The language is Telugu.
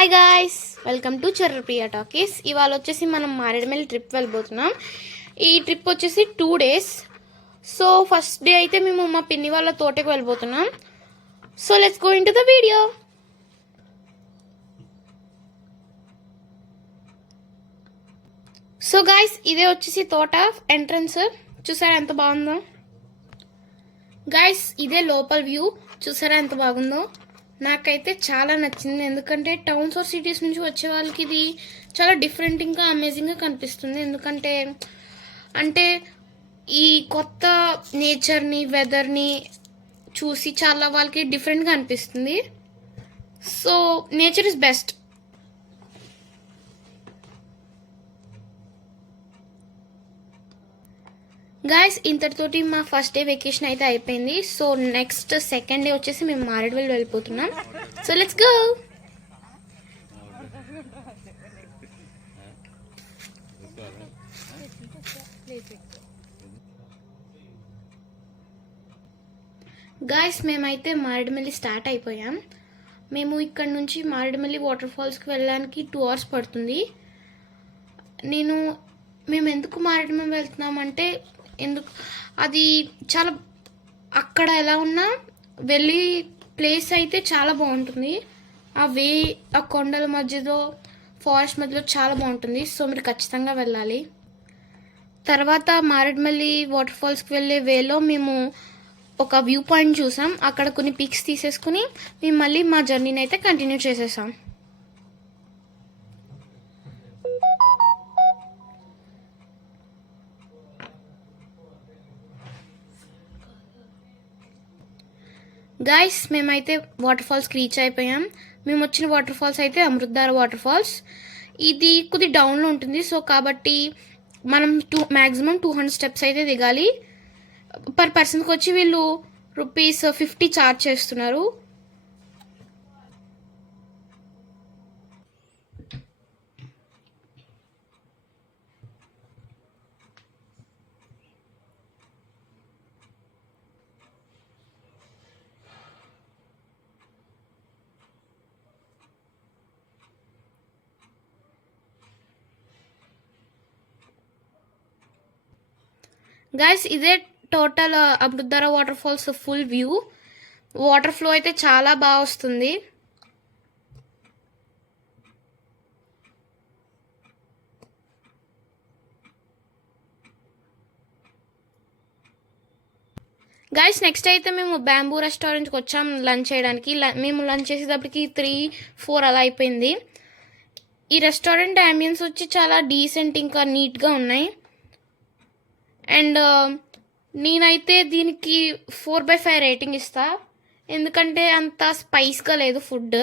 Hi guys, welcome to Charrapriya Talkies. ఇవాళ వచ్చేసి మనం మారేడుమల్లి ట్రిప్ వెళ్ళిపోతున్నాం. ఈ ట్రిప్ వచ్చేసి 2 days. సో ఫస్ట్ డే అయితే మేము మా పిన్ని వాళ్ళ తోటకి వెళ్ళిపోతున్నాం. So let's go in to the video. So guys, ఇదే వచ్చేసి తోట ఎంట్రన్స్. చూసారా ఎంత బాగుందో? గాయ్స్, ఇదే లోపల వ్యూ. చూసారా ఎంత బాగుందో? నాకైతే చాలా నచ్చింది, ఎందుకంటే టౌన్స్ ఆర్ సిటీస్ నుంచి వచ్చే వాళ్ళకి ఇది చాలా డిఫరెంట్, ఇంకా అమేజింగ్గా కనిపిస్తుంది. ఎందుకంటే ఈ కొత్త నేచర్ని, వెదర్ని చూసి చాలా వాళ్ళకి డిఫరెంట్గా అనిపిస్తుంది. So nature is best. Guys, ఇంతటితోటి మా ఫస్ట్ డే వెకేషన్ అయితే అయిపోయింది. సో నెక్స్ట్ సెకండ్ డే వచ్చేసి మేము మారేడుమల్లి వెళ్ళిపోతున్నాం. So let's go. గాయస్, మేమైతే మారేడుమల్లి స్టార్ట్ అయిపోయాం. మేము ఇక్కడ నుంచి మారేడుమల్లి వాటర్ ఫాల్స్కి వెళ్ళడానికి 2 hours పడుతుంది. మేము ఎందుకు మారేడుమల్లి వెళ్తున్నామంటే, అది చాలా అక్కడ ఎలా ఉన్నా వెళ్ళి ప్లేస్ అయితే చాలా బాగుంటుంది. ఆ కొండల మధ్యలో, ఫారెస్ట్ మధ్యలో చాలా బాగుంటుంది. సో మీరు ఖచ్చితంగా వెళ్ళాలి. తర్వాత మారేడుమల్లి వాటర్ ఫాల్స్కి వెళ్ళే వేలో మేము ఒక వ్యూ పాయింట్ చూసాం. అక్కడ కొన్ని పిక్స్ తీసేసుకుని మేము మళ్ళీ మా జర్నీని అయితే కంటిన్యూ చేసేసాం. గాయస్, మేమైతే వాటర్ ఫాల్స్కి రీచ్ అయిపోయాం. మేము వచ్చిన వాటర్ ఫాల్స్ అయితే అమృతధార వాటర్ ఫాల్స్. ఇది కొద్ది డౌన్లో ఉంటుంది. సో కాబట్టి మనం మ్యాక్సిమం 200 steps అయితే దిగాలి. పర్ పర్సన్కి వచ్చి వీళ్ళు ₹50 ఛార్జ్ చేస్తున్నారు. గాయస్, ఇదే total Amruthadhara water falls full view. Water flow అయితే చాలా బాగా వస్తుంది. గాయస్, నెక్స్ట్ అయితే మేము బ్యాంబూ రెస్టారెంట్కి వచ్చాం లంచ్ చేయడానికి. మేము లంచ్ చేసేటప్పటికి 3-4 అలా అయిపోయింది. ఈ రెస్టారెంట్ అంబియన్స్ వచ్చి చాలా డీసెంట్, ఇంకా నీట్గా ఉన్నాయి. అండ్ నేనైతే దీనికి 4/5 రేటింగ్ ఇస్తా, ఎందుకంటే అంత స్పైస్గా లేదు ఫుడ్.